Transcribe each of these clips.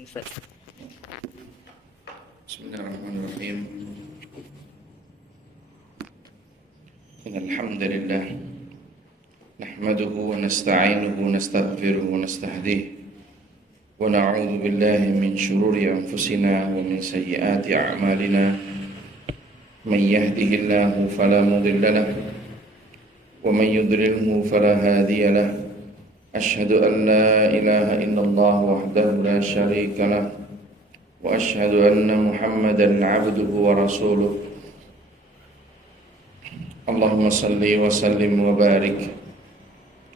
Bismillahirrahmanirrahim. Alhamdulillah nahmaduhu wa nasta'inuhu wa nastaghfiruhu wa nastahdihi wa na'udzu billahi min shururi anfusina wa min sayyiati a'malina man yahdihillahu fala mudilla lahu wa man yudlilhu fala hadiya lahu. Ashhadu an la ilaha illallah wahdahu la syarika lahu wa ashhadu anna Muhammadan 'abduhu wa rasuluh. Allahumma salli wa sallim wa barik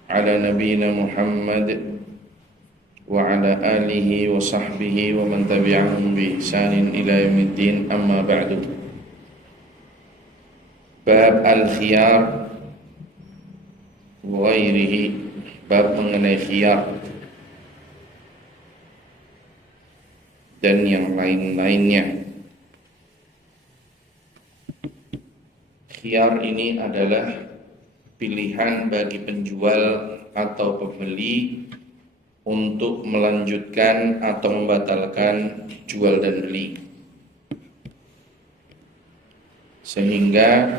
ala nabiyyina Muhammad wa ala alihi wa sahbihi wa man tabi'ahum bi ihsanin ila yaumiddin, amma ba'du. Bab al-khiyar wa ghairihi, bab mengenai khiyar dan yang lain-lainnya. Khiyar ini adalah pilihan bagi penjual atau pembeli untuk melanjutkan atau membatalkan jual dan beli, sehingga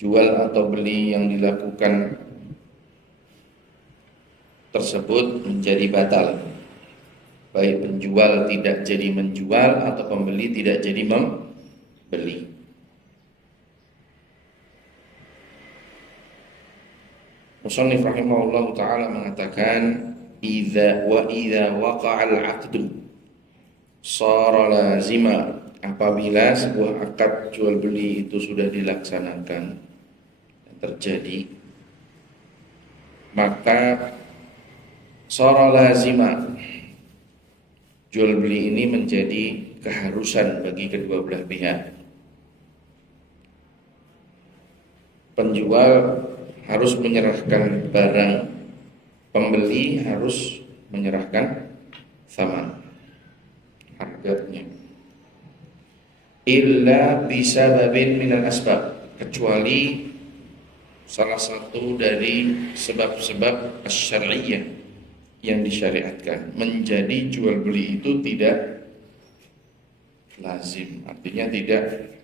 jual atau beli yang dilakukan tersebut menjadi batal, baik penjual tidak jadi menjual atau pembeli tidak jadi membeli. Musannif rahimahullah ta'ala mengatakan idza waqa'a al-'aqdu shara lazima, apabila sebuah akad jual beli itu sudah dilaksanakan, terjadi, maka shara lazima, jual beli ini menjadi keharusan bagi kedua belah pihak. Penjual harus menyerahkan barang, pembeli harus menyerahkan thaman, harganya. Illa bisababin minal asbab, kecuali salah satu dari sebab-sebab syar'iyyah yang disyariatkan, menjadi jual beli itu tidak lazim, artinya tidak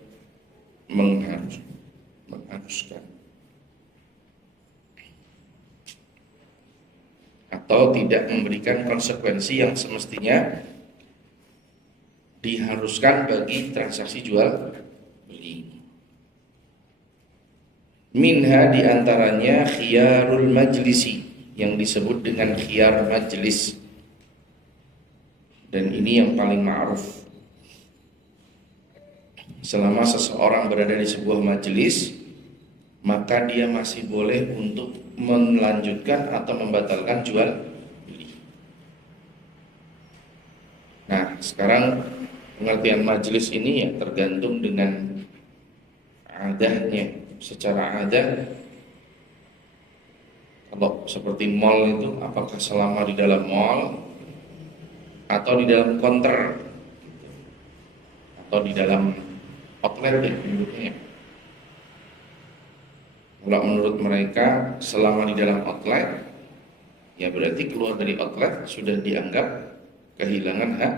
mengharuskan atau tidak memberikan konsekuensi yang semestinya diharuskan bagi transaksi jual beli. Minha, diantaranya khiyarul majlisi, yang disebut dengan khiyar majlis, dan ini yang paling ma'ruf. Selama seseorang berada di sebuah majlis, maka dia masih boleh untuk melanjutkan atau membatalkan jual beli. Nah, sekarang pengertian majlis ini ya tergantung dengan adahnya. Secara adat, kalau seperti mall itu, apakah selama di dalam mall atau di dalam counter atau di dalam outlet ya menurutnya. Kalau menurut mereka selama di dalam outlet, ya berarti keluar dari outlet sudah dianggap kehilangan hak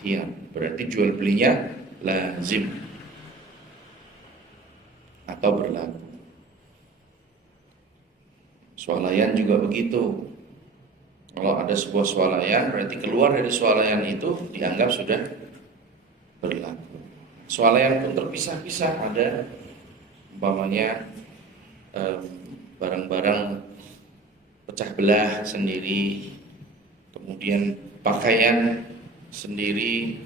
khiyar, berarti jual belinya lazim atau berlaku. Swalayan juga begitu. Kalau ada sebuah swalayan, berarti keluar dari swalayan itu dianggap sudah berlaku. Swalayan pun terpisah-pisah, ada umpamanya barang-barang pecah belah sendiri, kemudian pakaian sendiri,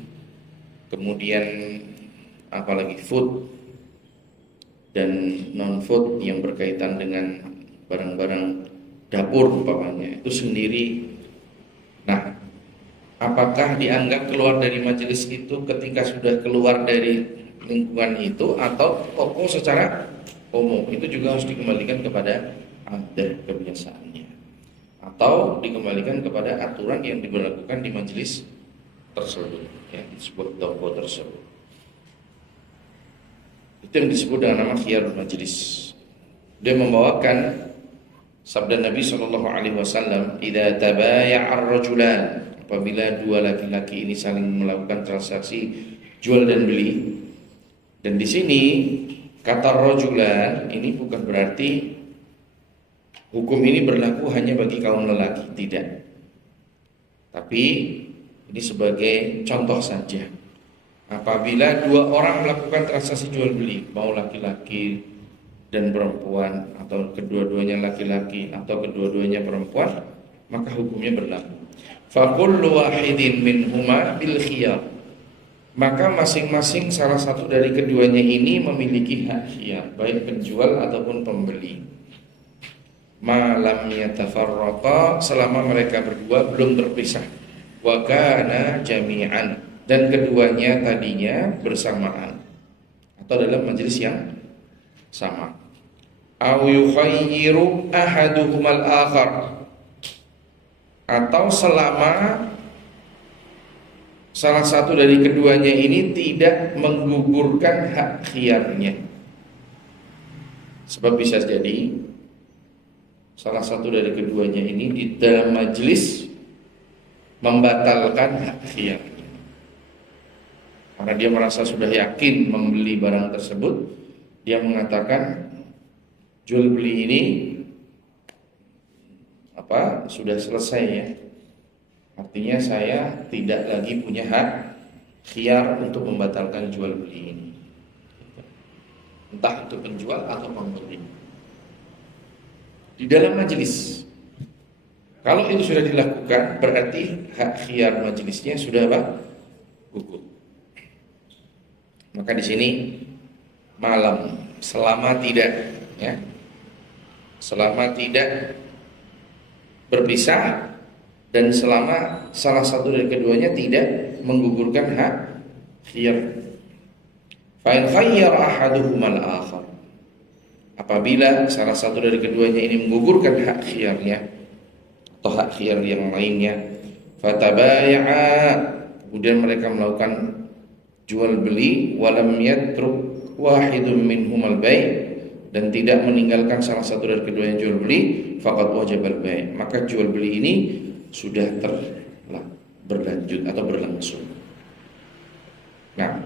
kemudian apalagi food dan non-food yang berkaitan dengan barang-barang dapur umpamanya, itu sendiri. Nah, apakah dianggap keluar dari majelis itu ketika sudah keluar dari lingkungan itu, atau toko secara umum? Itu juga harus dikembalikan kepada adat kebiasaannya, atau dikembalikan kepada aturan yang diberlakukan di majelis tersebut, ya, di sebuah toko tersebut. Itu yang disebut dengan nama khiyarul majlis. Dia membawakan Sabda Nabi Shallallahu Alaihi Wasallam, "Idza tabaya'a ar-rajulan," apabila dua laki-laki ini saling melakukan transaksi jual dan beli. Dan di sini kata rajulan ini bukan berarti hukum ini berlaku hanya bagi kaum lelaki, tidak. Tapi ini sebagai contoh saja. Apabila dua orang melakukan transaksi jual beli, mau laki-laki dan perempuan, atau kedua-duanya laki-laki atau kedua-duanya perempuan, maka hukumnya berlaku. Fakullu wahidin minhuma bil khiyar, maka masing-masing salah satu dari keduanya ini memiliki hak khiyar, baik penjual ataupun pembeli. Malam yatafarraqa, selama mereka berdua belum terpisah. Wa kana jami'an, dan keduanya tadinya bersamaan atau dalam majelis yang sama. Aw yukhayyiru ahaduhumal akhar, atau selama salah satu dari keduanya ini tidak menggugurkan hak khiyarnya. Sebab bisa jadi salah satu dari keduanya ini di dalam majelis membatalkan hak khiyarnya, karena dia merasa sudah yakin membeli barang tersebut. Dia mengatakan jual beli ini sudah selesai ya, artinya saya tidak lagi punya hak khiyar untuk membatalkan jual beli ini, entah itu penjual atau pembeli di dalam majelis. Kalau itu sudah dilakukan, berarti hak khiyar majelisnya sudah gugur. Maka di sini malam, selama tidak berpisah, dan selama salah satu dari keduanya tidak menggugurkan hak khiyar. Fa in khayyara ahaduhumal akhar, apabila salah satu dari keduanya ini menggugurkan hak khiyarnya atau hak khiyar yang lainnya, fatabaya'a, kemudian mereka melakukan jual beli, walam yatruk wahidun minhumal bai', dan tidak meninggalkan salah satu dari keduanya jual beli, faqad wajibal bai', maka jual beli ini sudah berlanjut atau berlangsung. Nah,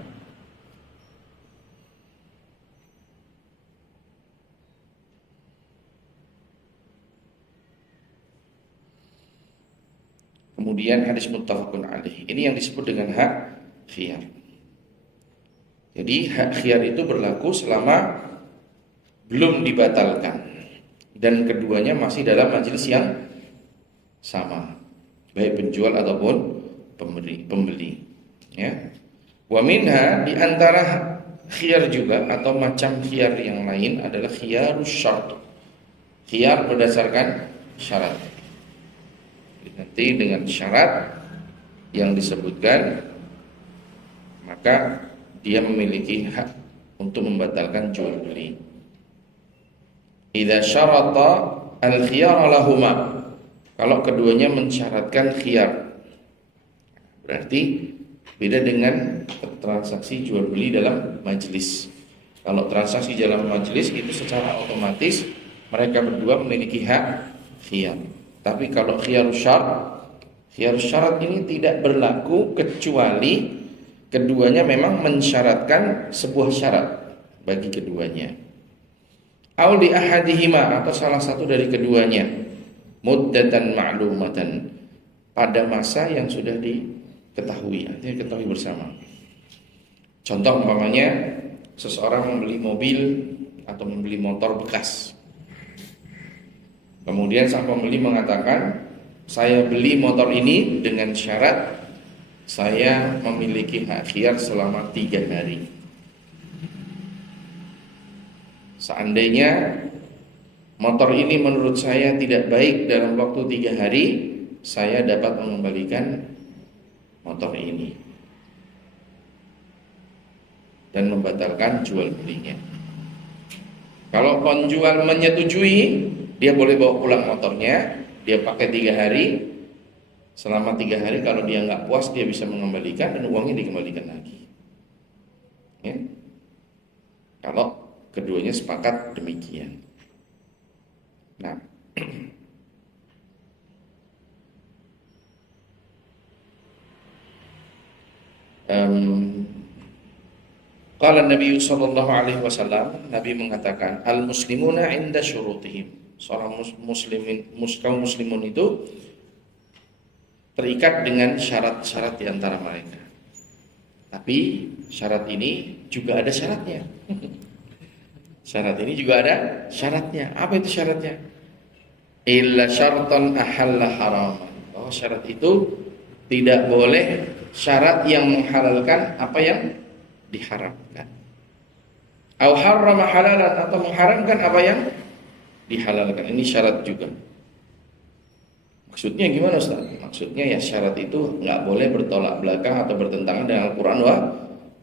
kemudian hadis muttafaqun alaih, ini yang disebut dengan hak khiyar. Jadi hak khiyar itu berlaku selama belum dibatalkan dan keduanya masih dalam majelis yang sama, baik penjual ataupun pembeli. Ya. Wa minha, di antara khiyar juga atau macam khiyar yang lain adalah khiyarus syart. Khiyar berdasarkan syarat. Nanti dengan syarat yang disebutkan, maka dia memiliki hak untuk membatalkan jual beli. Idza syarata al-khiyar lahuma, kalau keduanya mensyaratkan khiyar, berarti beda dengan transaksi jual beli dalam majelis. Kalau transaksi dalam majelis itu secara otomatis mereka berdua memiliki hak khiyar. Tapi kalau khiyar syarat ini tidak berlaku kecuali keduanya memang mensyaratkan sebuah syarat bagi keduanya. Aw li ahadihima, atau salah satu dari keduanya, muddatan ma'lumatan, pada masa yang sudah diketahui, artinya ketahui bersama. Contoh umpamanya seseorang membeli mobil atau membeli motor bekas. Kemudian sang pembeli mengatakan, saya beli motor ini dengan syarat saya memiliki hak khiyar selama 3 hari. Seandainya motor ini menurut saya tidak baik dalam waktu 3 hari, saya dapat mengembalikan motor ini dan membatalkan jual belinya. Kalau penjual menyetujui, dia boleh bawa pulang motornya, dia pakai 3 hari. Selama 3 hari kalau dia nggak puas, dia bisa mengembalikan dan uangnya dikembalikan lagi. Ya. Kalau keduanya sepakat demikian. Nah, Qala Nabi sallallahu alaihi wasallam, Nabi mengatakan, al-muslimuna 'inda syurutihim. Seorang kaum muslimun itu terikat dengan syarat-syarat di antara mereka. Tapi syarat ini juga ada syaratnya. Syarat ini juga ada syaratnya. Apa itu syaratnya? Illa syartan ahalla haraman. Oh, syarat itu tidak boleh syarat yang menghalalkan apa yang diharamkan. Au harrama halalan, atau mengharamkan apa yang dihalalkan. Ini syarat juga. Maksudnya gimana Ustaz? Maksudnya ya syarat itu nggak boleh bertolak belakang atau bertentangan dengan Al-Quran wa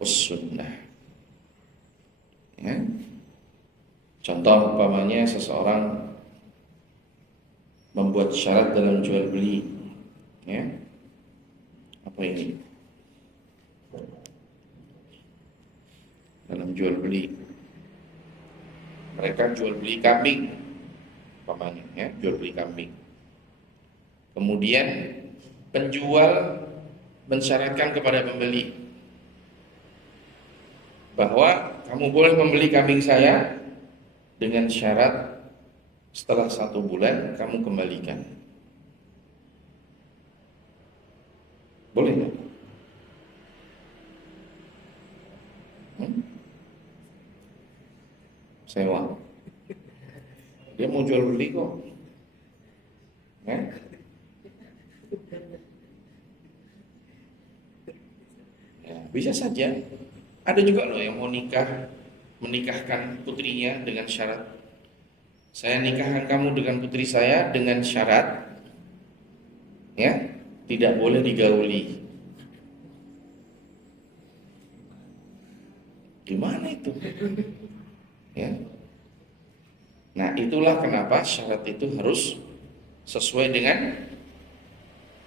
Sunnah. Ya. Contoh umpamanya seseorang membuat syarat dalam jual beli, ya. Apa ini? Dalam jual beli, mereka jual beli kambing, umpamanya, ya, jual beli kambing. Kemudian penjual mensyaratkan kepada pembeli bahwa kamu boleh membeli kambing saya dengan syarat setelah 1 bulan kamu kembalikan. Boleh nggak? Sewa. Dia mau jual beli kok. Ya, bisa saja. Ada juga loh yang mau menikahkan putrinya dengan syarat, saya nikahkan kamu dengan putri saya dengan syarat, ya, tidak boleh digauli. Gimana itu? Ya. Nah, itulah kenapa syarat itu harus sesuai dengan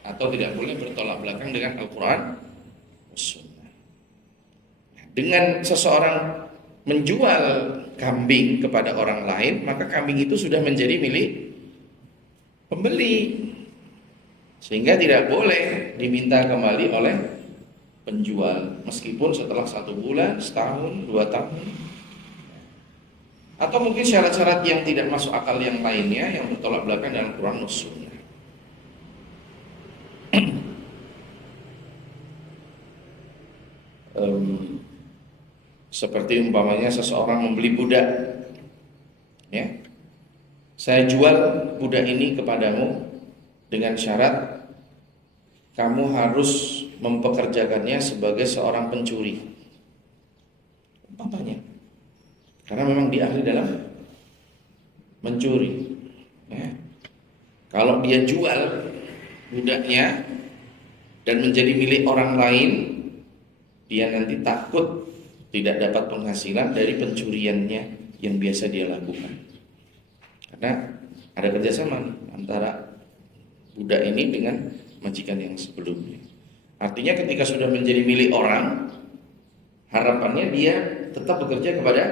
atau tidak boleh bertolak belakang dengan Al-Quran dan Sunnah. Dengan seseorang menjual kambing kepada orang lain, maka kambing itu sudah menjadi milik pembeli, sehingga tidak boleh diminta kembali oleh penjual, meskipun setelah 1 bulan, setahun, 2 tahun, atau mungkin syarat-syarat yang tidak masuk akal yang lainnya yang bertolak belakang dengan Al-Quran dan Sunnah. Seperti umpamanya seseorang membeli budak, ya, saya jual budak ini kepadamu dengan syarat kamu harus mempekerjakannya sebagai seorang pencuri, umpamanya, karena memang dia ahli dalam mencuri, ya. Kalau dia jual budaknya dan menjadi milik orang lain, dia nanti takut tidak dapat penghasilan dari pencuriannya yang biasa dia lakukan. Karena ada kerjasama antara budak ini dengan majikan yang sebelumnya. Artinya ketika sudah menjadi milik orang, harapannya dia tetap bekerja kepada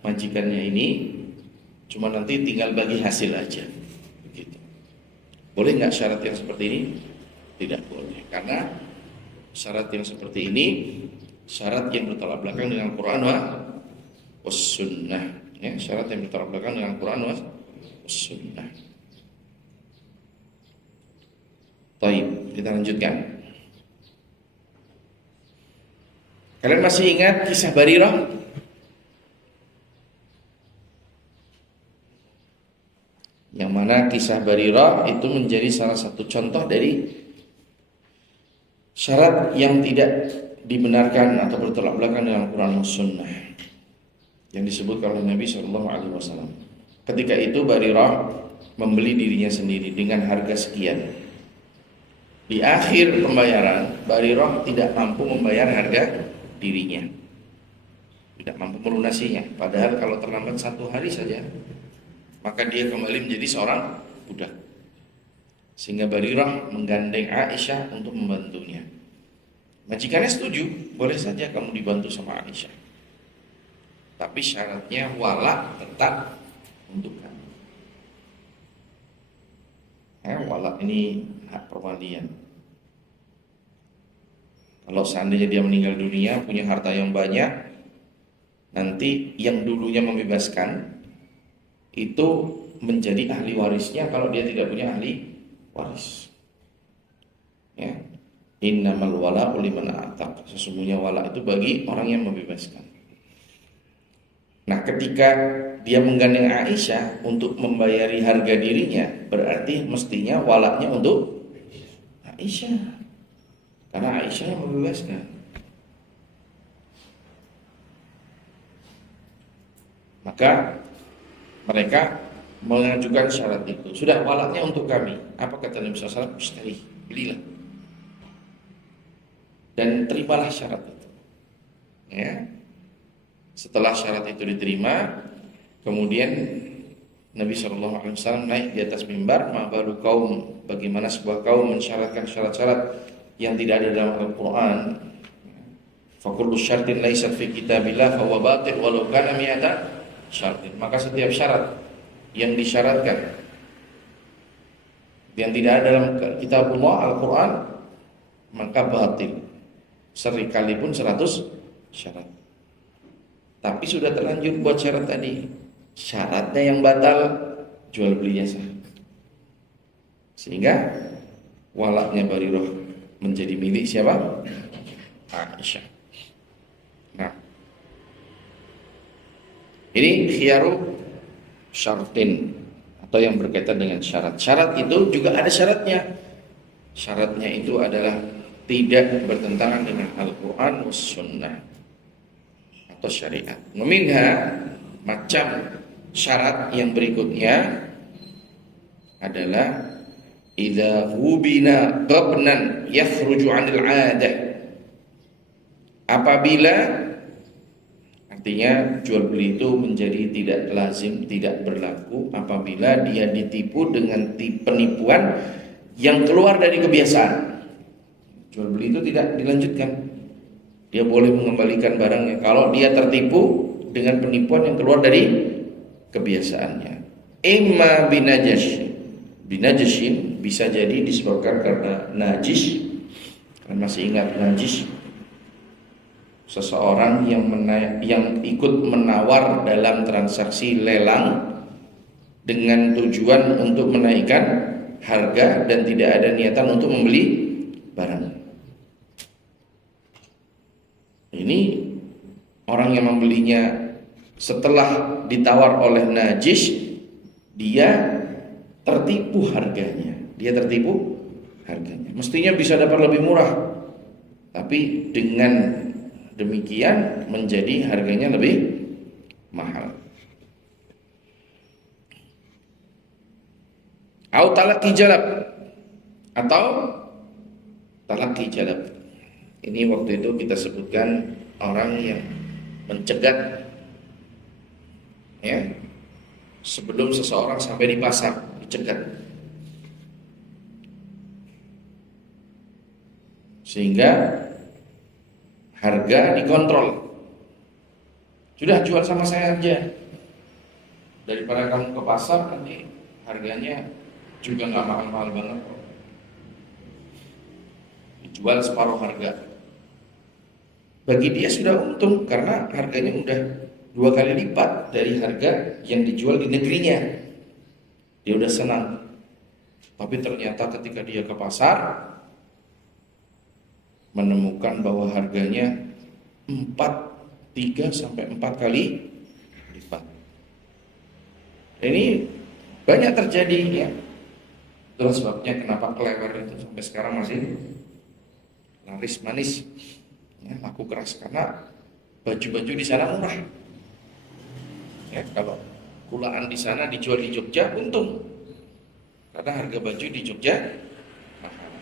majikannya ini, cuma nanti tinggal bagi hasil aja. Begitu. Boleh nggak syarat yang seperti ini? Tidak boleh, karena syarat yang seperti ini syarat yang bertolak belakang dengan Al-Quran wa Sunnah, ya, syarat yang bertolak belakang dengan Al-Quran wa Sunnah. Baik, kita lanjutkan. Kalian masih ingat kisah Barirah? Yang mana kisah Barirah itu menjadi salah satu contoh dari syarat yang tidak dibenarkan atau bertolak belakang dengan Al-Quran dan Sunnah yang disebutkan oleh Nabi SAW. Ketika itu Barirah membeli dirinya sendiri dengan harga sekian. Di akhir pembayaran, Barirah tidak mampu membayar harga dirinya, tidak mampu melunasinya. Padahal kalau terlambat 1 hari saja, maka dia kembali menjadi seorang budak. Sehingga Barirah menggandeng Aisyah untuk membantunya. Majikannya setuju, boleh saja kamu dibantu sama Aisyah, tapi syaratnya wala tetap untuk kamu. Wala ini hak perwalian. Kalau seandainya dia meninggal dunia, punya harta yang banyak, nanti yang dulunya membebaskan itu menjadi ahli warisnya kalau dia tidak punya ahli waris. Ya. Innamal wala'u liman a'taq. Sesungguhnya wala itu bagi orang yang membebaskan. Nah, ketika dia menggandeng Aisyah untuk membayari harga dirinya, berarti mestinya walaknya untuk Aisyah. Karena Aisyah yang membebaskan. Maka mereka mengajukan syarat itu. Sudah, walaknya untuk kami. Apa kata Nabi SAW? Sekali, belilah. Dan terimalah syarat itu. Ya. Setelah syarat itu diterima, kemudian Nabi SAW naik di atas mimbar. Mabalu kaum, bagaimana sebuah kaum mensyaratkan syarat-syarat yang tidak ada dalam Al-Quran. Fakullu syartin laisat fi kitabillah fahuwa batil walau kana mi'ata syartin. Maka setiap syarat yang disyaratkan yang tidak ada dalam kitabullah Al-Quran, maka batil sekalipun 100 syarat. Tapi sudah terlanjur buat syarat tadi. Syaratnya yang batal, jual belinya sah. Sehingga walaknya Barirah menjadi milik siapa? Aisyah. Nah, ini khiyaru syartin, atau yang berkaitan dengan syarat. Syarat itu juga ada syaratnya. Syaratnya itu adalah tidak bertentangan dengan Al-Quran was sunnah atau syariat. Meminha, macam syarat yang berikutnya adalah idza hubina qabnan yakhruju 'anil 'adah. Apabila, artinya jual beli itu menjadi tidak lazim, tidak berlaku apabila dia ditipu dengan penipuan yang keluar dari kebiasaan. Jual beli itu tidak dilanjutkan. Dia boleh mengembalikan barangnya kalau dia tertipu dengan penipuan yang keluar dari kebiasaannya. Imma binajashin, bisa jadi disebabkan karena najis. Kan masih ingat najis? Seseorang yang ikut menawar dalam transaksi lelang dengan tujuan untuk menaikkan harga dan tidak ada niatan untuk membeli barang. Ini orang yang membelinya setelah ditawar oleh najis, dia tertipu harganya. Mestinya bisa dapat lebih murah, tapi dengan demikian menjadi harganya lebih mahal. Au talaqi jalab, atau talaqi jalab. Ini waktu itu kita sebutkan orang yang mencegat, ya, sebelum seseorang sampai di pasar, dicegat, sehingga harga dikontrol. Sudah, jual sama saya aja, daripada kamu ke pasar nanti harganya juga nggak mahal-mahal banget kok. Dijual separuh harga. Bagi dia sudah untung karena harganya udah 2 kali lipat dari harga yang dijual di negerinya. Dia udah senang. Tapi ternyata ketika dia ke pasar menemukan bahwa harganya 3 sampai 4 kali lipat. Ini banyak terjadi, ya. Itulah sebabnya kenapa kelewer itu sampai sekarang masih laris manis, ya, laku keras, karena baju-baju di sana murah. Ya, kalau kulaan di sana dijual di Jogja untung, karena harga baju di Jogja mahal.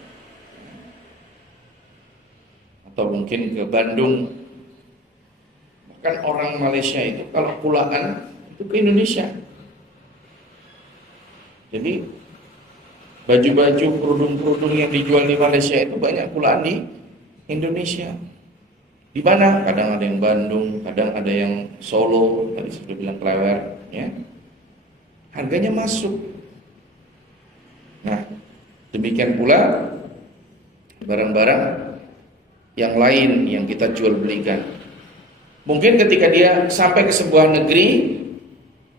Atau mungkin ke Bandung, bahkan orang Malaysia itu kalau kulaan itu ke Indonesia. Jadi baju-baju, kerudung-kerudung yang dijual di Malaysia itu banyak kulaan di Indonesia. Di mana? Kadang ada yang Bandung, kadang ada yang Solo, tadi sudah bilang Klewer, ya. Harganya masuk. Nah, demikian pula barang-barang yang lain yang kita jual belikan. Mungkin ketika dia sampai ke sebuah negeri,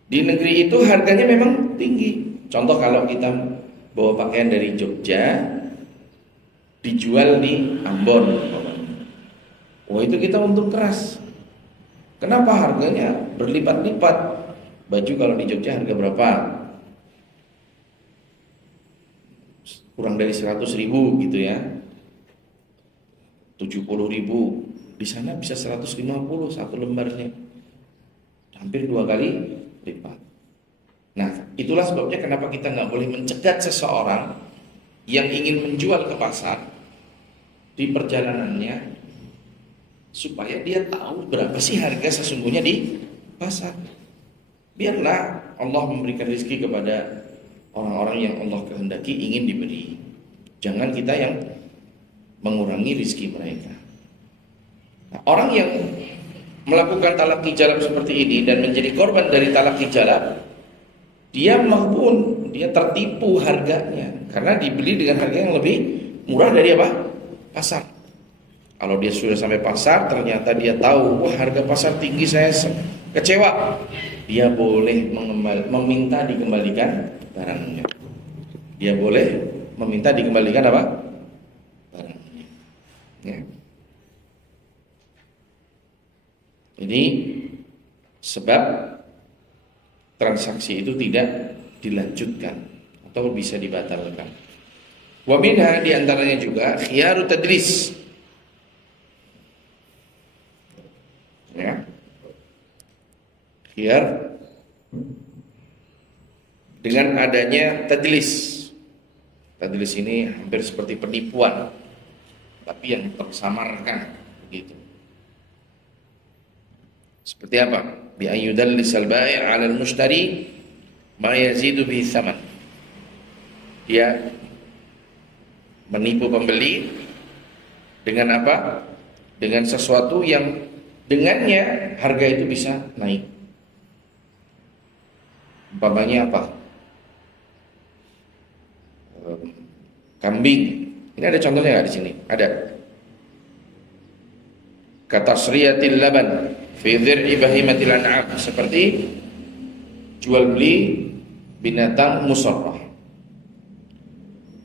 di negeri itu harganya memang tinggi. Contoh kalau kita bawa pakaian dari Jogja dijual di Ambon, wah itu kita untung keras. Kenapa? Harganya berlipat-lipat. Baju kalau di Jogja harga berapa? Kurang dari 100.000 gitu ya, 70.000. Di sana bisa 150 satu lembarnya, hampir 2 kali lipat. Nah, itulah sebabnya kenapa kita nggak boleh mencegat seseorang yang ingin menjual ke pasar di perjalanannya, supaya dia tahu berapa sih harga sesungguhnya di pasar. Biarlah Allah memberikan rezeki kepada orang-orang yang Allah kehendaki ingin diberi. Jangan kita yang mengurangi rezeki mereka. Nah, orang yang melakukan talaqi jalab seperti ini dan menjadi korban dari talaqi jalab, dia maupun dia tertipu harganya karena dibeli dengan harga yang lebih murah dari apa? Pasar. Kalau dia sudah sampai pasar ternyata dia tahu, wah harga pasar tinggi, saya kecewa. Dia boleh meminta dikembalikan barangnya. Dia boleh meminta dikembalikan apa? Barangnya. Ya. Ini sebab transaksi itu tidak dilanjutkan atau bisa dibatalkan. Wa minha, di antaranya juga khiyaru tadlis. Ya. Khiyar dengan adanya tadlis. Tadlis ini hampir seperti penipuan, tapi yang tersamarkan begitu. Seperti apa? Bi ayyudallisal bai' 'ala al-mushtari ma yazidu bihi tsaman. Dia menipu pembeli dengan apa? Dengan sesuatu yang dengannya harga itu bisa naik. Umpamanya apa? Kambing. Ini ada contohnya nggak di sini? Ada. Katasriyatil laban fi dzir'i bahimatil an'am, seperti jual beli binatang musarrah,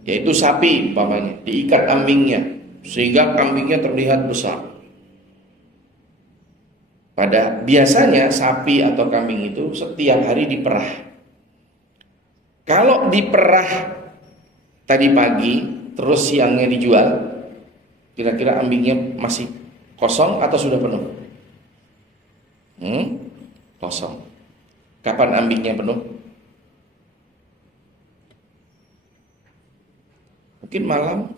yaitu sapi umpamanya, diikat ambingnya sehingga kambingnya terlihat besar. Pada biasanya sapi atau kambing itu setiap hari diperah. Kalau diperah tadi pagi terus siangnya dijual, kira-kira ambingnya masih kosong atau sudah penuh? Kosong. Kapan ambingnya penuh? Mungkin malam,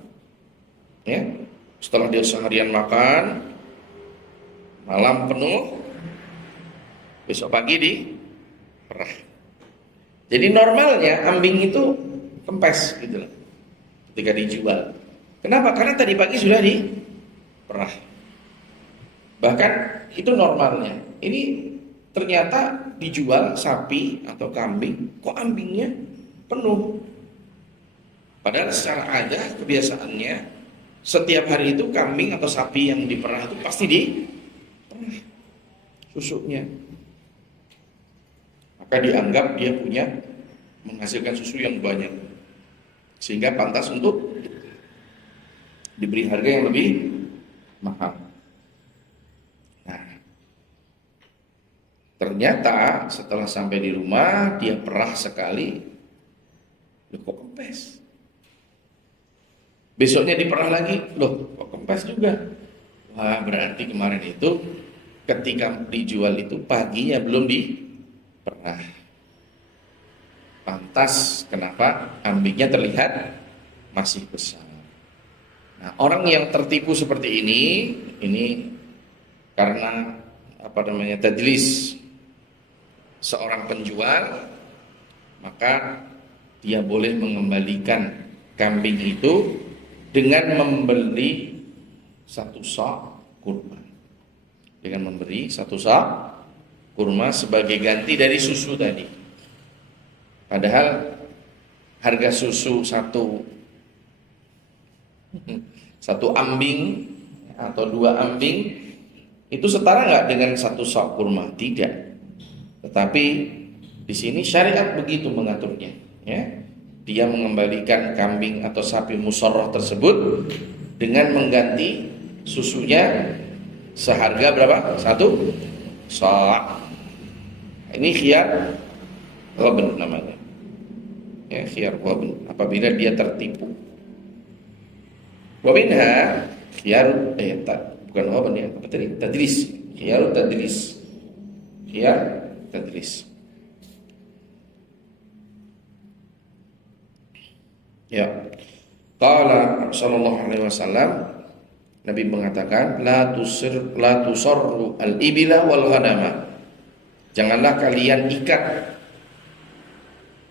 ya. Setelah dia seharian makan, malam penuh, besok pagi diperah. Jadi normalnya ambing itu kempes gitu loh ketika dijual. Kenapa? Karena tadi pagi sudah diperah. Bahkan itu normalnya. Ini ternyata dijual sapi atau kambing, kok ambingnya penuh. Padahal secara adat kebiasaannya setiap hari itu kambing atau sapi yang diperah itu pasti diperah susunya. Maka dianggap dia punya menghasilkan susu yang banyak, sehingga pantas untuk diberi harga yang lebih mahal. Nah, ternyata setelah sampai di rumah dia perah sekali, loh kok kempes. Besoknya diperah lagi, loh kok kempes juga. Wah, berarti kemarin itu ketika dijual itu paginya belum diperah. Pantas kenapa ambingnya terlihat masih besar. Nah, orang yang tertipu seperti ini karena tadlis seorang penjual, maka dia boleh mengembalikan kambing itu dengan membeli 1 sa' kurma. Dengan memberi 1 sa' kurma sebagai ganti dari susu tadi. Padahal harga susu satu ambing atau 2 ambing itu setara nggak dengan 1 sok kurma? Tidak. Tetapi di sini syariat begitu mengaturnya, ya. Dia mengembalikan kambing atau sapi musharrah tersebut dengan mengganti susunya seharga berapa? 1 sok. Ini khiyar ghabn namanya. Ya, khiyar ghabn apabila dia tertipu. Wa minha khiyar bukan ghabn ya, apa tadi? Tadlis. Khiyar tadlis. Khiyar tadlis. Ya. Qala sallallahu alaihi wasallam, Nabi mengatakan la tusarru al-ibila wal ghanama. Janganlah kalian ikat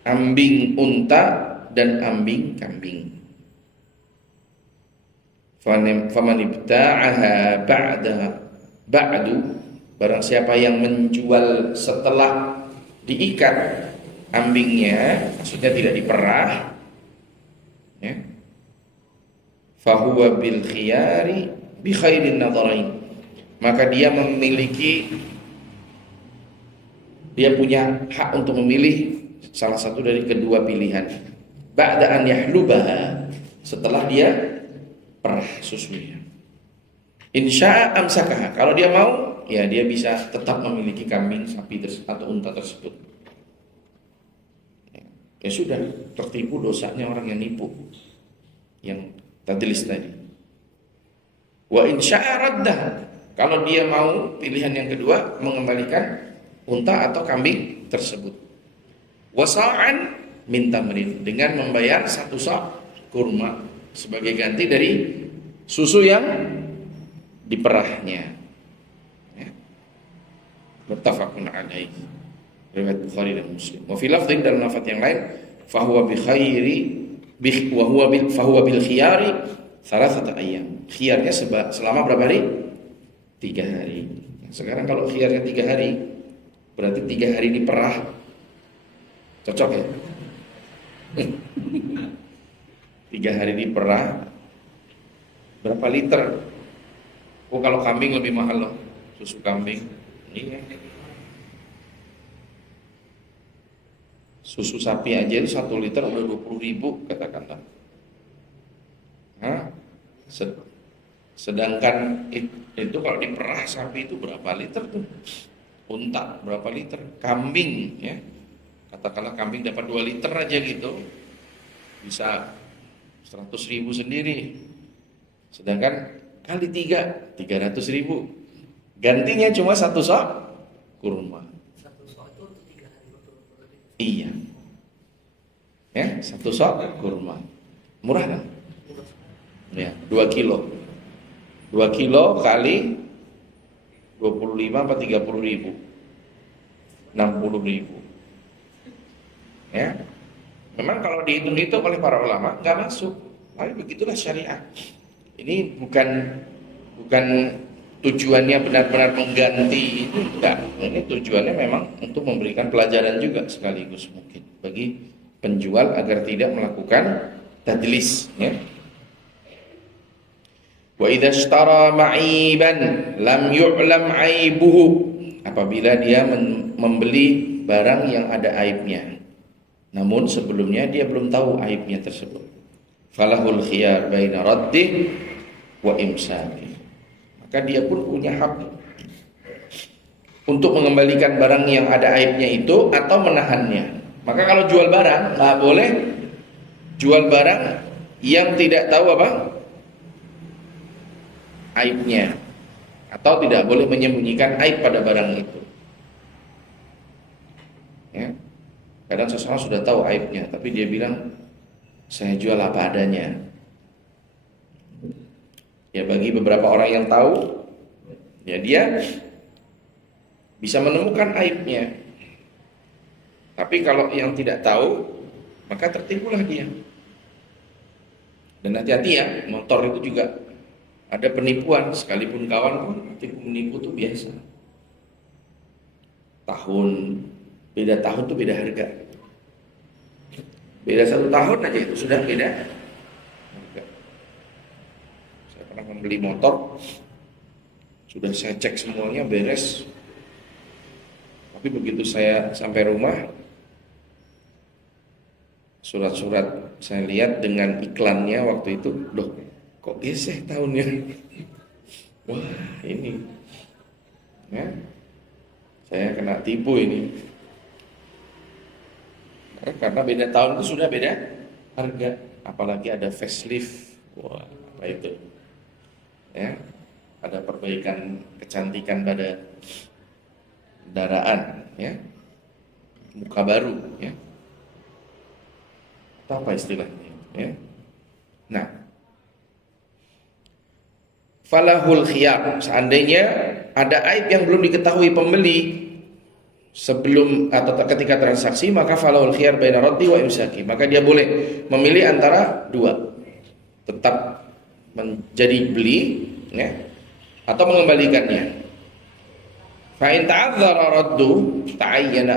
ambing unta dan ambing kambing. Faman ibta'aha ba'du, barang siapa yang menjual setelah diikat ambingnya, maksudnya tidak diperah, ya, fahuwa bil khiyari bi khairin nadharain, maka dia punya hak untuk memilih salah satu dari kedua pilihan. Ba'da an yahlubaha, setelah dia perah susunya. Insya'a amsakaha, kalau dia mau, ya dia bisa tetap memiliki kambing, sapi atau unta tersebut. Ya sudah, tertipu dosanya orang yang nipu, yang tadlis tadi. Wa insya'a raddah, kalau dia mau pilihan yang kedua, mengembalikan unta atau kambing tersebut. Wasa'an min tamrin, dengan membayar 1 sa' kurma sebagai ganti dari susu yang diperahnya. Ya. Muttafaqun alaih. Riwayat Bukhari dan Muslim. Wa fi lafdhin, dalam lafaz yang lain, fahuwa bil khiyari thalathata ayyam. Khiyarnya selama berapa hari? 3 hari. Sekarang kalau khiyarnya 3 hari, berarti 3 hari diperah. Cocok ya? 3 hari diperah, berapa liter? Oh, kalau kambing lebih mahal loh, susu kambing. Ini susu sapi aja itu 1 liter udah 20.000 katakanlah. Sedangkan itu kalau diperah sapi itu berapa liter tuh? Unta berapa liter? Kambing, ya, katakanlah kambing dapat 2 liter aja gitu, bisa 100.000 sendiri. Sedangkan kali 3, 300.000. Gantinya cuma 1 sok kurma. 1 sok itu untuk 3 hari betul-betul. Iya. Ya, 1 sok kurma. Murah kan? Ya, 2 kilo. 2 kilo kali 25 apa 30.000? 60.000. Ya. Memang kalau dihitung-hitung oleh para ulama nggak masuk, tapi begitulah syariat. Ini bukan tujuannya benar-benar mengganti, itu enggak. Ini tujuannya memang untuk memberikan pelajaran juga sekaligus mungkin bagi penjual agar tidak melakukan tadlis. Ya. Wa idza ishtara ma'iban lam yu'lam aibuhu, apabila dia membeli barang yang ada aibnya, namun sebelumnya dia belum tahu aibnya tersebut, falahul khiyar baina raddih wa imsaki, maka dia pun punya hak untuk mengembalikan barang yang ada aibnya itu atau menahannya. Maka kalau jual barang, nggak boleh jual barang yang tidak tahu apa aibnya, atau tidak boleh menyembunyikan aib pada barang itu. Ya. Kadang seseorang sudah tahu aibnya, tapi dia bilang saya jual apa adanya. Ya, bagi beberapa orang yang tahu, ya dia bisa menemukan aibnya. Tapi kalau yang tidak tahu, maka tertipulah dia. Dan hati-hati ya, motor itu juga ada penipuan, sekalipun kawan pun menipu itu biasa. Beda tahun tuh beda harga. Beda 1 tahun aja itu sudah beda. Saya pernah membeli motor, sudah saya cek semuanya beres. Tapi begitu saya sampai rumah, surat-surat saya lihat dengan iklannya waktu itu, loh kok geseh tahunnya. Wah ini ya, saya kena tipu ini. Karena beda tahun itu sudah beda harga, apalagi ada facelift. Wah, apa itu? Ya, ada perbaikan kecantikan pada kendaraan, ya. Muka baru, ya. Apa istilahnya, ya. Nah, falahul khiyar, seandainya ada aib yang belum diketahui pembeli sebelum atau ketika transaksi, maka falahul khiyar baina raddi wa imsaki, maka dia boleh memilih antara dua, tetap menjadi beli, ya, atau mengembalikannya. Fa in ta'adzara raddu ta'ayyana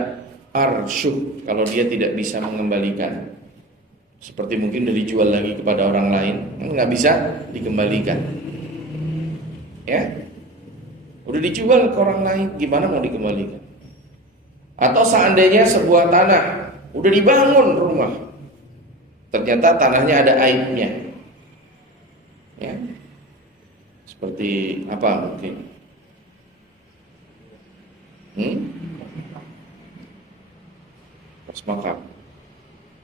arsyuh, kalau dia tidak bisa mengembalikan, seperti mungkin udah dijual lagi kepada orang lain, nggak bisa dikembalikan, ya, udah dijual ke orang lain, gimana mau dikembalikan? Atau seandainya sebuah tanah udah dibangun rumah, ternyata tanahnya ada aibnya, ya, seperti apa mungkin? Bekas makam,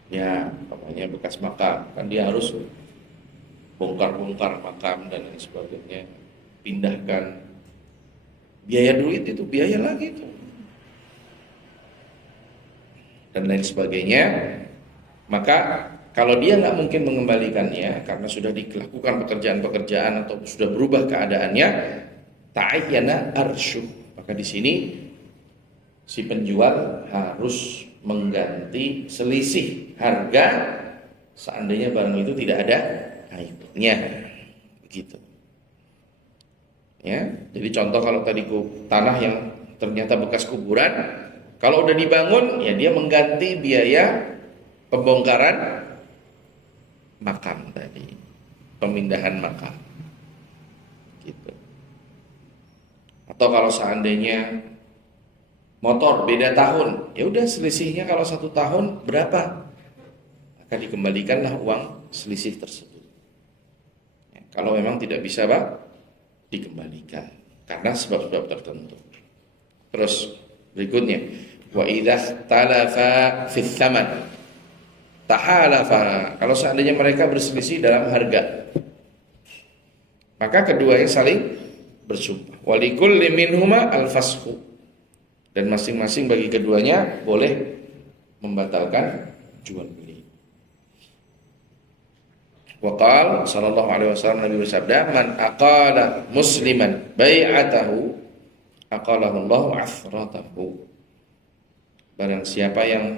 ya, namanya bekas makam, kan dia harus bongkar-bongkar makam dan lain sebagainya, pindahkan, biaya duit itu, biaya lagi itu, dan lain sebagainya. Maka kalau dia nggak mungkin mengembalikannya karena sudah dilakukan pekerjaan-pekerjaan atau sudah berubah keadaannya, ta'ayyana arsyuh, maka di sini si penjual harus mengganti selisih harga seandainya barang itu tidak ada aibnya, begitu. Ya, jadi contoh kalau tadi tanah yang ternyata bekas kuburan, kalau udah dibangun, ya dia mengganti biaya pembongkaran makam tadi, pemindahan makam, gitu. Atau kalau seandainya motor beda tahun, ya udah selisihnya kalau 1 tahun berapa, akan dikembalikanlah uang selisih tersebut. Ya, kalau memang tidak bisa dikembalikan karena sebab-sebab tertentu. Terus berikutnya, wa idza talafa fi tsaman tahalafa, kalau seandainya mereka berselisih dalam harga, maka keduanya saling bersumpah. Walikulli minhuma al-fasxu, dan masing-masing bagi keduanya boleh membatalkan jual beli. Waqal sallallahu alaihi wasallam, Nabi bersabda, man aqala musliman bai'atahu aqalahu Allahu athratahu. Barang siapa yang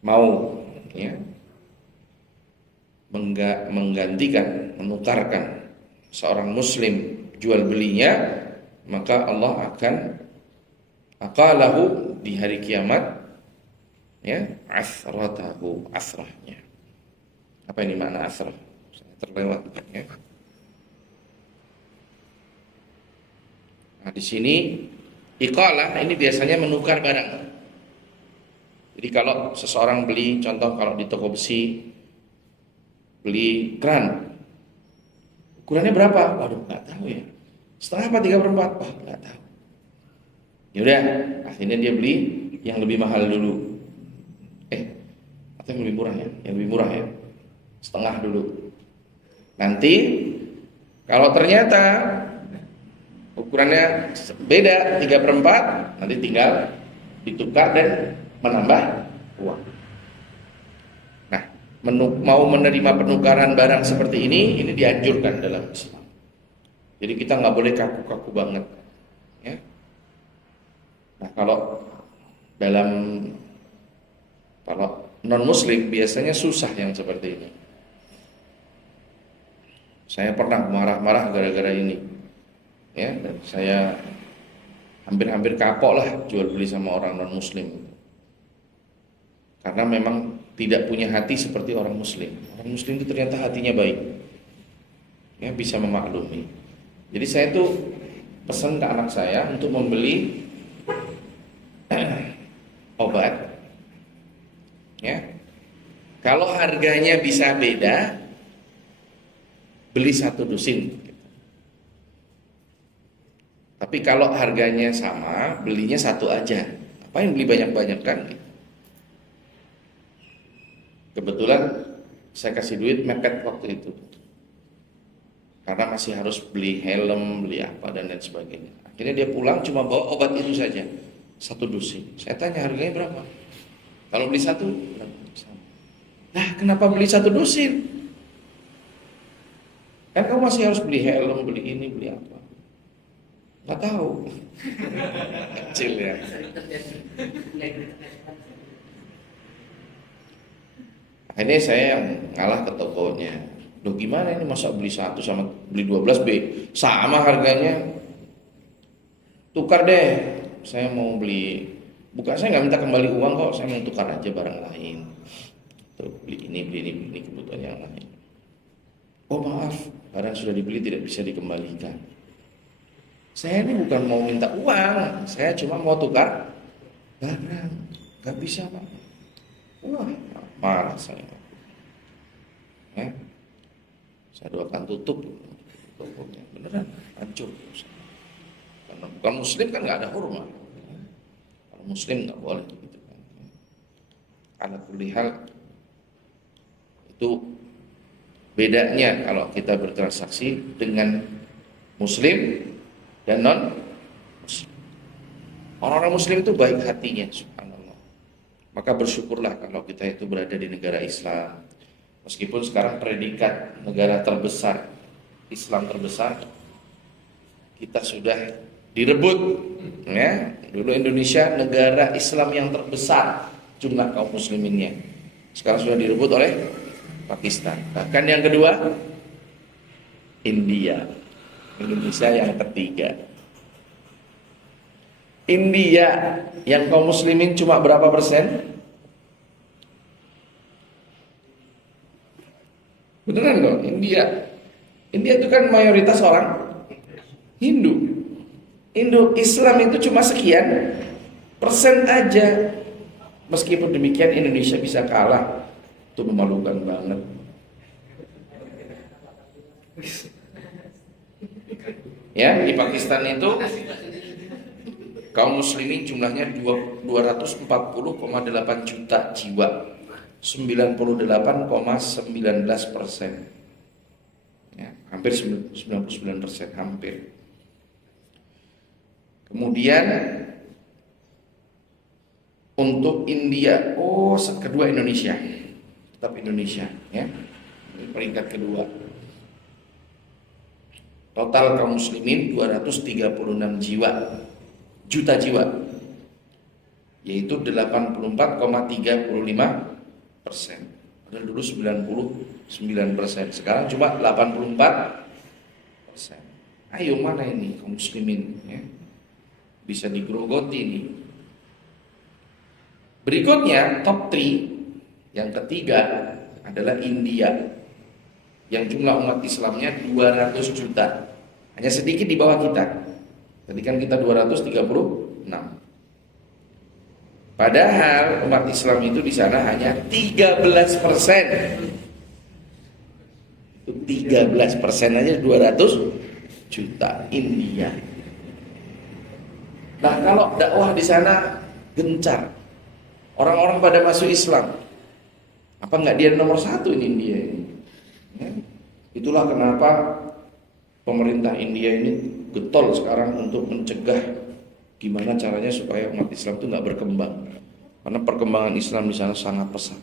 mau, ya, menggantikan, menukarkan seorang muslim jual belinya, maka Allah akan aqalahu di hari kiamat, ya, athratahu, athrahnya. Apa ini makna athrah? Saya terlewat, ya. Nah, di sini iqalah ini biasanya menukar barang. Jadi kalau seseorang beli, contoh kalau di toko besi beli keran, ukurannya berapa? Waduh, nggak tahu ya. Setengah apa 3/4? Wah, nggak tahu. Yaudah, akhirnya dia beli yang lebih mahal dulu. Atau yang lebih murah ya? Yang lebih murah ya? Setengah dulu. Nanti kalau ternyata ukurannya beda 3/4, nanti tinggal ditukar dan menambah uang. Nah, mau menerima penukaran barang seperti ini dianjurkan dalam Islam. Jadi kita nggak boleh kaku-kaku banget, ya. Nah, kalau non muslim biasanya susah yang seperti ini. Saya pernah marah-marah gara-gara ini, ya, dan saya hampir kapok lah jual beli sama orang non muslim, karena memang tidak punya hati seperti orang muslim. Orang muslim itu ternyata hatinya baik, ya, bisa memaklumi. Jadi saya tuh pesan ke anak saya untuk membeli obat, ya. Kalau harganya bisa beda, beli 1 dusin. Tapi kalau harganya sama, belinya 1 aja. Apa yang beli banyak-banyak kan? Kebetulan saya kasih duit mepet waktu itu, karena masih harus beli helm, beli apa dan lain sebagainya. Akhirnya dia pulang cuma bawa obat itu saja, 1 dusin. Saya tanya harganya berapa? Kalau beli 1, berapa? Nah, kenapa beli 1 dusin? Kan kamu masih harus beli helm, beli ini, beli apa? Nggak tahu. Kecil ya. Akhirnya saya yang ngalah ke tokonya. Loh gimana ini, masa beli 1 sama beli 12 B sama harganya? Tukar deh, saya mau beli. Bukan, saya nggak minta kembali uang kok, saya mau tukar aja barang lain. Tuh, beli ini kebutuhan yang lain. Oh maaf, barang sudah dibeli tidak bisa dikembalikan. Saya ini bukan mau minta uang, saya cuma mau tukar barang. Gak bisa Pak. Wah, marah saya. Ya. Saya doakan tutup tokonya, beneran hancur. Karena bukan muslim kan nggak ada hormat. Kalau muslim nggak boleh gitu kan. Ala kulli hal, itu bedanya kalau kita bertransaksi dengan muslim dan non muslim. Orang-orang muslim itu baik hatinya, subhanallah. Maka bersyukurlah kalau kita itu berada di negara Islam. Meskipun sekarang predikat negara terbesar, Islam terbesar, kita sudah direbut, ya. Dulu Indonesia negara Islam yang terbesar jumlah kaum musliminnya. Sekarang sudah direbut oleh Pakistan. Bahkan yang kedua India. Indonesia yang ketiga. India yang kaum muslimin cuma berapa persen? Beneran loh, India itu kan mayoritas orang Hindu. Islam itu cuma sekian persen aja. Meskipun demikian Indonesia bisa kalah. Itu memalukan banget. Ya, di Pakistan itu kaum muslimin jumlahnya 240,8 juta jiwa, 98,19%. Ya, hampir 99%, hampir. Kemudian untuk India, kedua Indonesia. Tetap Indonesia, ya. Peringkat kedua. Total kaum muslimin 236 juta jiwa, yaitu 84,35%. Padahal dulu 99%, sekarang cuma 84%. Ayo mana ini kaum muslimin, ya? Bisa digerogoti ini. Berikutnya top 3, yang ketiga adalah India, yang jumlah umat Islamnya 200 juta, hanya sedikit di bawah kita. Tadi kan kita 236. Padahal umat Islam itu di sana hanya 13%. Itu 13% aja 200 juta India. Nah, kalau dakwah di sana gencar, orang-orang pada masuk Islam, apa nggak dia nomor 1 ini India ini? Ya. Itulah kenapa pemerintah India ini getol sekarang untuk mencegah gimana caranya supaya umat Islam itu nggak berkembang, karena perkembangan Islam di sana sangat pesat.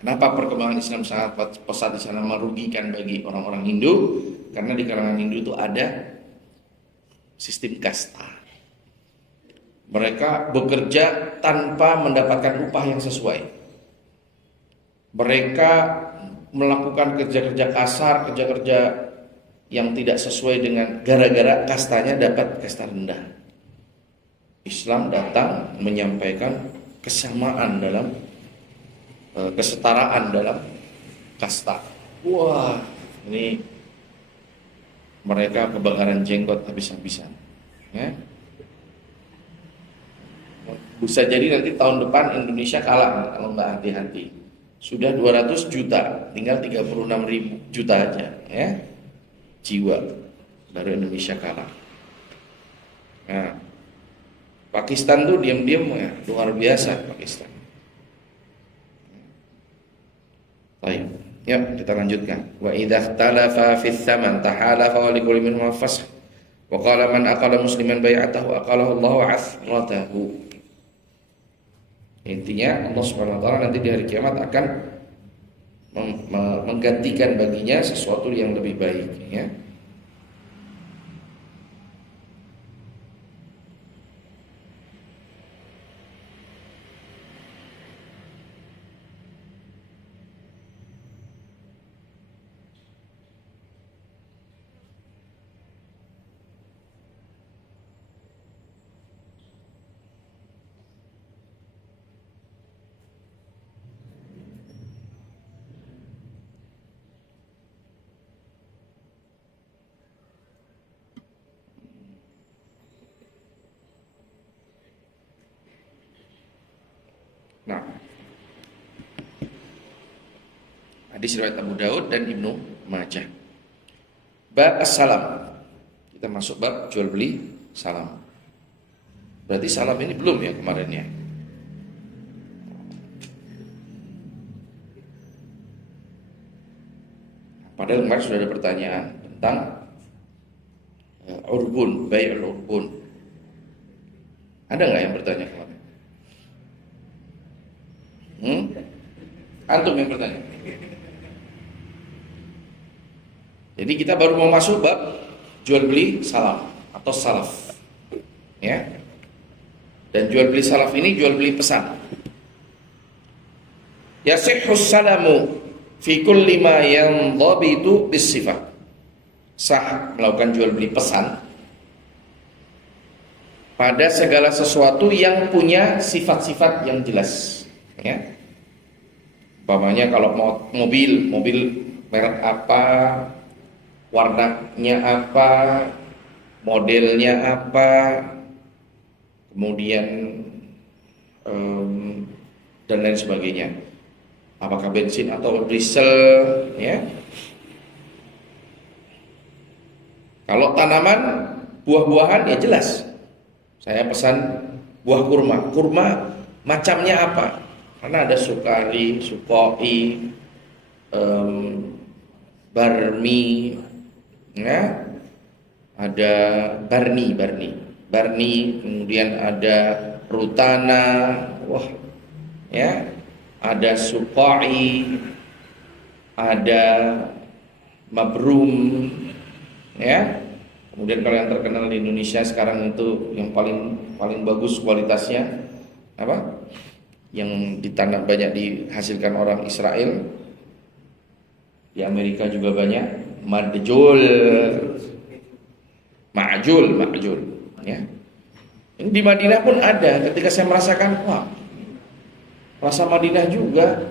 Kenapa perkembangan Islam sangat pesat di sana merugikan bagi orang-orang Hindu? Karena di kalangan Hindu itu ada sistem kasta. Mereka bekerja tanpa mendapatkan upah yang sesuai. Mereka melakukan kerja-kerja kasar, kerja-kerja yang tidak sesuai dengan gara-gara kastanya dapat kasta rendah. Islam datang menyampaikan kesamaan dalam kesetaraan dalam kasta. Wah, ini mereka kebakaran jenggot habis-habisan. Ya. Bisa jadi nanti tahun depan Indonesia kalah kalau nggak hati-hati. Sudah 200 juta, tinggal 36.000 juta aja, ya, jiwa baru Indonesia kalah. Nah, Pakistan tuh diam-diam ya, luar biasa Pakistan. Baik, ya kita lanjutkan. Wa idza ikhtalafa fi tsaman tahalafa wa likulli minhum fasl. Wa qala man aqala musliman bai'atahu aqalahu Allahu 'athratahu. Intinya Allah Subhanahu wa taala nanti di hari kiamat akan menggantikan baginya sesuatu yang lebih baik, ya. Nah, hadis riwayat Abu Daud dan Ibnu Majah. Bab as-salam. Kita masuk bab jual beli salam. Berarti salam ini belum ya kemarin ya. Padahal kemarin sudah ada pertanyaan tentang urbun, bai'ul urbun. Ada nggak yang bertanya kemarin? Antum yang bertanya. Jadi kita baru mau masuk bab jual beli salam atau salaf, ya. Dan jual beli salaf ini jual beli pesan. Yasihhus salamu fi kulli ma yanzabitu bis sifat. Sah melakukan jual beli pesan pada segala sesuatu yang punya sifat-sifat yang jelas, ya. Umpamanya kalau mobil merek apa, warnanya apa, modelnya apa, kemudian dan lain sebagainya. Apakah bensin atau diesel, ya. Kalau tanaman, buah-buahan ya jelas. Saya pesan buah kurma. Kurma macamnya apa? Karena ada sukari, sukoi, barmi, ya, ada barni, kemudian ada rutana, wah, ya, ada sukoi, ada mabrum, ya. Kemudian kalau yang terkenal di Indonesia sekarang itu yang paling bagus kualitasnya apa? Yang ditanam banyak dihasilkan orang Israel, di Amerika juga banyak, ma'jul, ya. Ini di Madinah pun ada. Ketika saya merasakan, wah, rasa Madinah juga,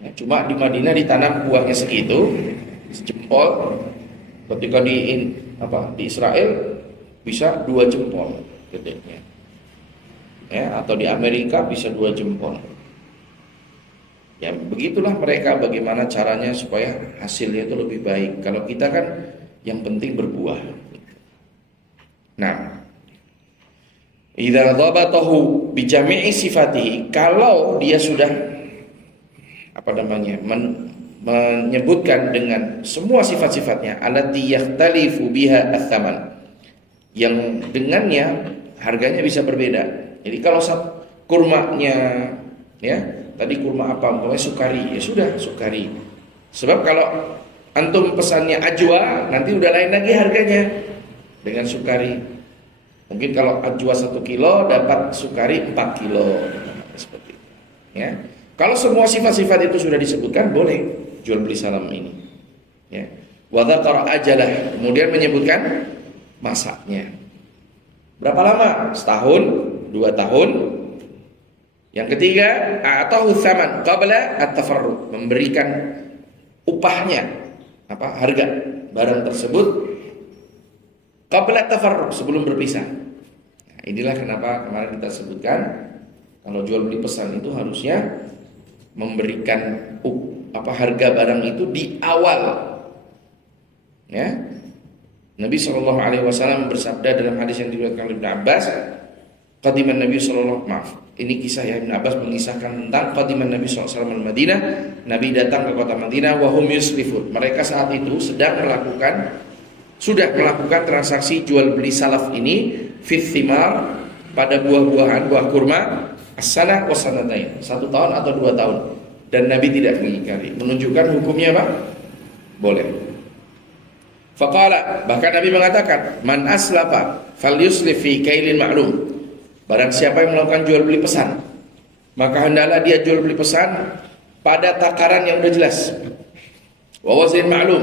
ya, cuma di Madinah ditanam buahnya segitu, sejempol. Ketika di Israel bisa 2 jempol gedenya. Ya, atau di Amerika bisa 2 jempol. Ya begitulah mereka, bagaimana caranya supaya hasilnya itu lebih baik. Kalau kita kan yang penting berbuah. Nah, idza dhabatahu bi jami'i sifatihi, kalau dia sudah menyebutkan dengan semua sifat-sifatnya, allati yakhtalifu biha ats-tsaman, yang dengannya harganya bisa berbeda. Jadi kalau kurmanya, ya, tadi kurma apa? Umpamanya sukari, ya sudah sukari. Sebab kalau antum pesannya ajwa, nanti udah lain lagi harganya dengan sukari. Mungkin kalau ajwa 1 kilo dapat sukari 4 kilo, seperti itu. Ya. Kalau semua sifat-sifat itu sudah disebutkan, boleh jual beli salam ini. Ya. Wa dzakara ajalah, kemudian menyebutkan masaknya. Berapa lama? Setahun, 2 tahun. Yang ketiga, a'tahu tsaman qabla at-tafarruq, memberikan upahnya, harga barang tersebut qabla at-tafarruq, sebelum berpisah. Nah, inilah kenapa kemarin kita sebutkan kalau jual beli pesan itu harusnya memberikan harga barang itu di awal. Ya. Nabi sallallahu alaihi wasallam bersabda dalam hadis yang diriwayatkan oleh Ibnu Abbas, qadiman Nabi sallallahu ini kisah ya, Ibnu Abbas mengisahkan tentang qadiman Nabi sallallahu alaihi wasallam Madinah. Nabi datang ke kota Madinah wa hum yuslifun. Mereka saat itu sudah melakukan transaksi jual beli salaf ini fit thimar, pada buah-buahan, buah kurma, as-sanah wa sanatain, 1 tahun atau 2 tahun. Dan Nabi tidak mengingkari, menunjukkan hukumnya apa? Boleh. Faqala, bahkan Nabi mengatakan, man aslafa falyuslif fi kailin ma'lum. Barang siapa yang melakukan jual beli pesan, maka hendaklah dia jual beli pesan pada takaran yang sudah jelas. Wa wazin ma'lum,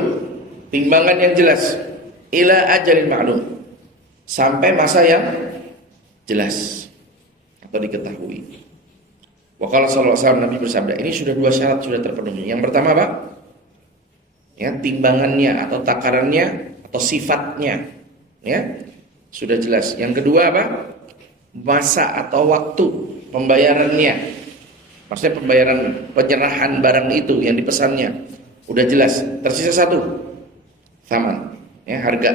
timbangan yang jelas. Ila ajalin ma'lum, sampai masa yang jelas atau diketahui. Wa qala sallallahu alaihi wasallam, Nabi bersabda, ini sudah 2 syarat sudah terpenuhi. Yang pertama apa? Ya, timbangannya atau takarannya atau sifatnya, ya, sudah jelas. Yang kedua apa? Masa atau waktu pembayarannya. Maksudnya penyerahan barang itu yang dipesannya udah jelas. Tersisa 1, tsaman, ya, harga.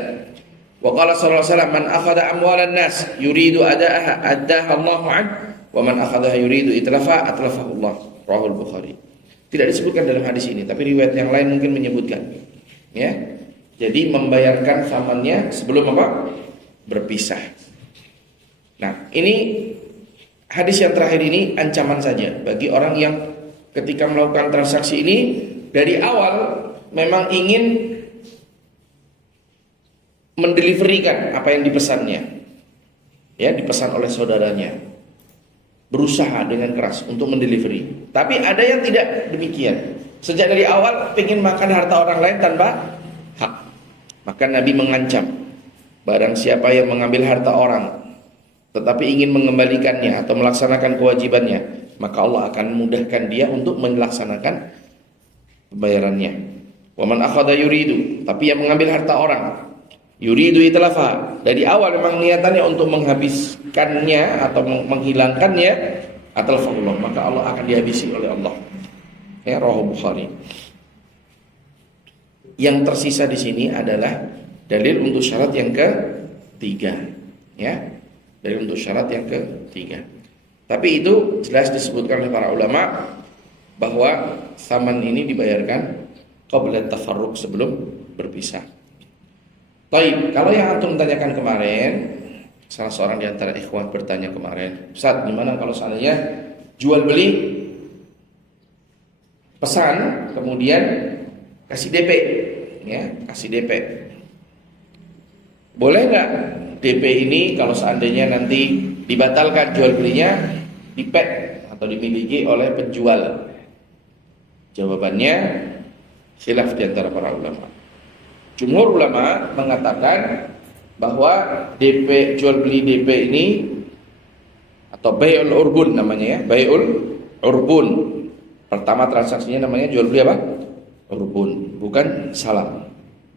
Wa qala sallallahu alaihi wasallam, man akhadha amwalan nas yuridu adaaha addaha Allahu an, wa man akhadha yuridu itlafa atlafahu Allah. Rahul Bukhari. Tidak disebutkan dalam hadis ini, tapi riwayat yang lain mungkin menyebutkan. Ya. Jadi membayarkan tsamannya sebelum apa? Berpisah. Nah, ini hadis yang terakhir ini ancaman saja bagi orang yang ketika melakukan transaksi ini dari awal memang ingin mendeliverikan apa yang dipesannya. Ya, dipesan oleh saudaranya. Berusaha dengan keras untuk mendelivery. Tapi ada yang tidak demikian. Sejak dari awal ingin makan harta orang lain tanpa hak. Maka Nabi mengancam, barang siapa yang mengambil harta orang tetapi ingin mengembalikannya atau melaksanakan kewajibannya, maka Allah akan memudahkan dia untuk melaksanakan pembayarannya. Wa man akhadha yuridu, tapi yang mengambil harta orang, yuridu itlafa, dari awal memang niatannya untuk menghabiskannya atau menghilangkannya, atlafahullah, maka Allah akan dihabisi oleh Allah. Ya, Rawahu Bukhari. Yang tersisa di sini adalah dalil untuk syarat yang ketiga, ya. Dalil untuk syarat yang ketiga. Tapi itu jelas disebutkan oleh para ulama bahwa tsaman ini dibayarkan qabla tafarruq, sebelum berpisah. Baik, kalau yang antum tanyakan kemarin, salah seorang di antara ikhwan bertanya kemarin, Ustaz, gimana kalau seandainya jual beli pesan kemudian kasih DP, ya, kasih DP. Boleh nggak DP ini kalau seandainya nanti dibatalkan jual belinya, dipet atau dimiliki oleh penjual? Jawabannya khilaf di antara para ulama. Jumhur ulama mengatakan bahwa DP, jual beli DP ini atau bai'ul urbun namanya, ya, bai'ul urbun. Pertama transaksinya namanya jual beli apa? Urbun, bukan salam.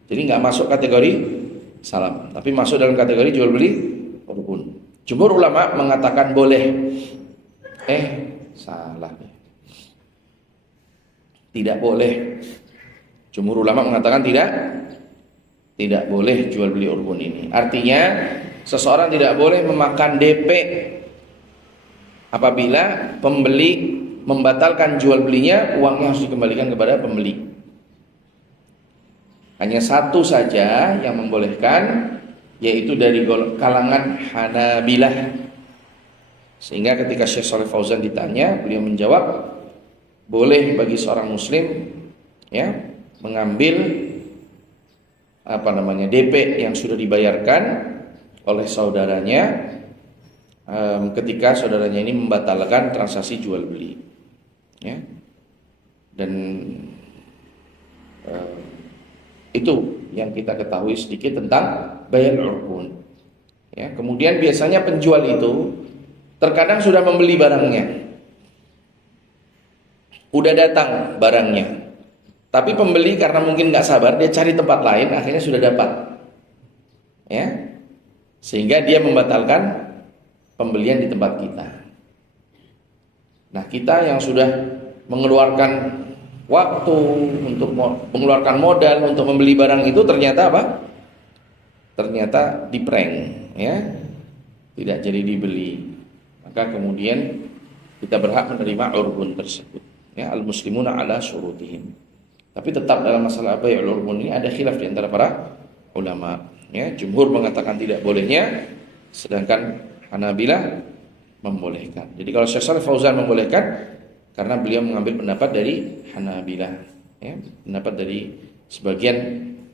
Jadi nggak masuk kategori salam, tapi masuk dalam kategori jual beli urbun. Jumhur ulama mengatakan boleh. Salah. Tidak boleh. Jumhur ulama mengatakan tidak boleh jual beli urbun ini. Artinya seseorang tidak boleh memakan DP apabila pembeli membatalkan jual belinya, uangnya harus dikembalikan kepada pembeli. Hanya satu saja yang membolehkan, yaitu dari kalangan Hanabilah. Sehingga ketika Syekh Shalih Fauzan ditanya, beliau menjawab, boleh bagi seorang muslim, ya, mengambil DP yang sudah dibayarkan oleh saudaranya ketika saudaranya ini membatalkan transaksi jual beli, ya. Dan itu yang kita ketahui sedikit tentang bai'ul urbun. Ya, kemudian biasanya penjual itu terkadang sudah membeli barangnya, udah datang barangnya. Tapi pembeli karena mungkin nggak sabar, dia cari tempat lain, akhirnya sudah dapat. Ya, sehingga dia membatalkan pembelian di tempat kita. Nah, kita yang sudah mengeluarkan waktu untuk mengeluarkan modal untuk membeli barang itu ternyata apa? Ternyata diprank, ya, tidak jadi dibeli. Maka kemudian kita berhak menerima urbun tersebut. Ya, al-muslimuna ala syurutihim. Tapi tetap dalam masalah bai'ul urbun ini ada khilaf di antara para ulama. Ya, jumhur mengatakan tidak bolehnya, sedangkan Hanabilah membolehkan. Jadi kalau Syekh Shalih Fauzan membolehkan karena beliau mengambil pendapat dari Hanabilah, ya, pendapat dari sebagian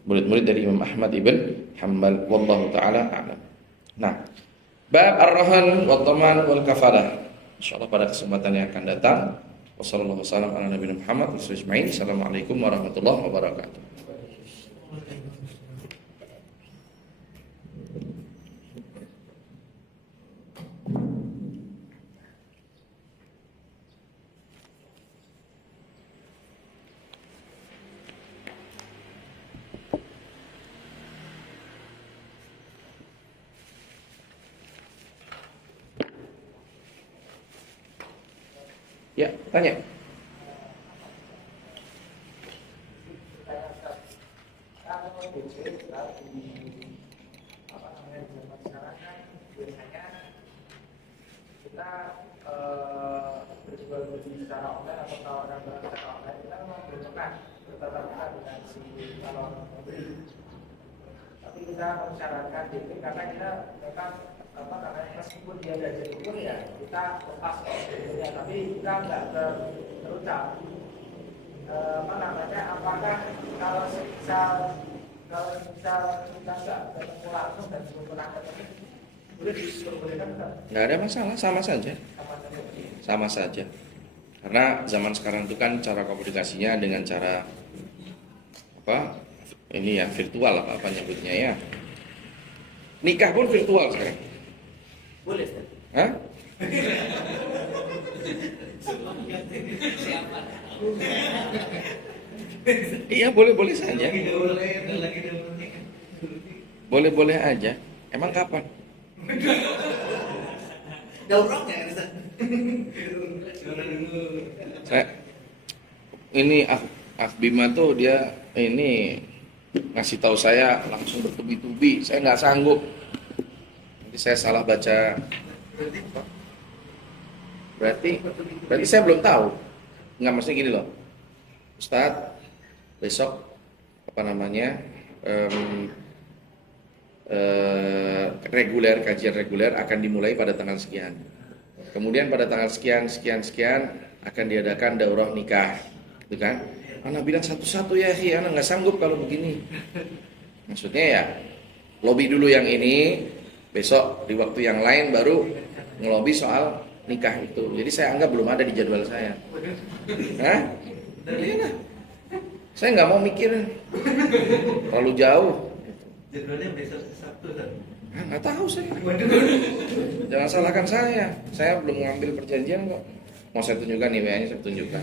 murid-murid dari Imam Ahmad ibn Hanbal, wallahu taala a'lam. Nah, bab ar-rahan wa dhaman wal kafalah. Insyaallah pada kesempatan yang akan datang. Wassallallahu wasallam ala nabiyina Muhammad wa sallallahu alaihi wasallam. Assalamualaikum warahmatullahi wabarakatuh. Ya, tanya. Berjual beli secara online atau tawaran barang secara online, kita memang berpekan bertatap muka dengan si calon pembeli. Tapi kita mensyaratkan diri karena kita memang meskipun dia tidak jadi ukur ya kita lepas sebetulnya, tapi kita nggak terucap apakah kalau misal kita nggak ketemu langsung dan belum pernah ketemu boleh diperbolehkan nggak? Nggak ada masalah, sama saja. Sama saja. Karena zaman sekarang itu kan cara komunikasinya dengan cara apa? Ini ya virtual apa nyebutnya ya. Nikah pun virtual sekarang. Boleh, Ustaz? Hah? Iya, boleh-boleh saja. Boleh-boleh aja. Emang kapan? Daurahnya, Ustaz. Ini Bima tuh dia ini ngasih tahu saya langsung bertubi-tubi. Saya nggak sanggup. Nanti saya salah baca. Berarti saya belum tahu. Nggak, maksudnya gini loh, Ustadz, besok kajian reguler akan dimulai pada tanggal sekian. Kemudian pada tanggal sekian akan diadakan daurah nikah, gitu kan? Anak bilang satu-satu ya, anak nggak sanggup kalau begini. Maksudnya ya, lobby dulu yang ini, besok di waktu yang lain baru ngelobi soal nikah itu. Jadi saya anggap belum ada di jadwal saya. Hah? Iya lah. Saya nggak mau mikir, terlalu jauh. Jadwalnya besok Sabtu, Ustaz. Nggak tahu saya. Jangan salahkan saya belum mengambil perjanjian kok. Mau saya tunjukkan nih WA-nya, saya tunjukkan.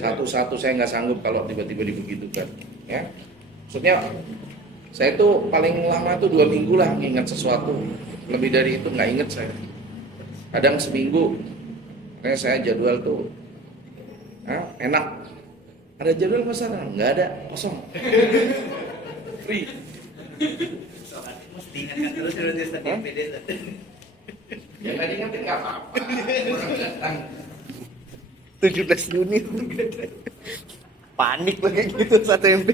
Satu-satu saya nggak sanggup kalau tiba-tiba dibegitukan. Ya, maksudnya saya tuh paling lama tuh 2 minggu lah ingat sesuatu. Lebih dari itu nggak inget saya. Kadang seminggu. Makanya saya jadwal tuh enak. Ada jadwal masalah? Nggak ada, kosong. Free. Soalnya mesti ingatkan terus Ustaz di PD, Ustaz. Ya tadi ngerti nggak apa-apa. Orang datang 17 Juni panik lagi gitu satu MP.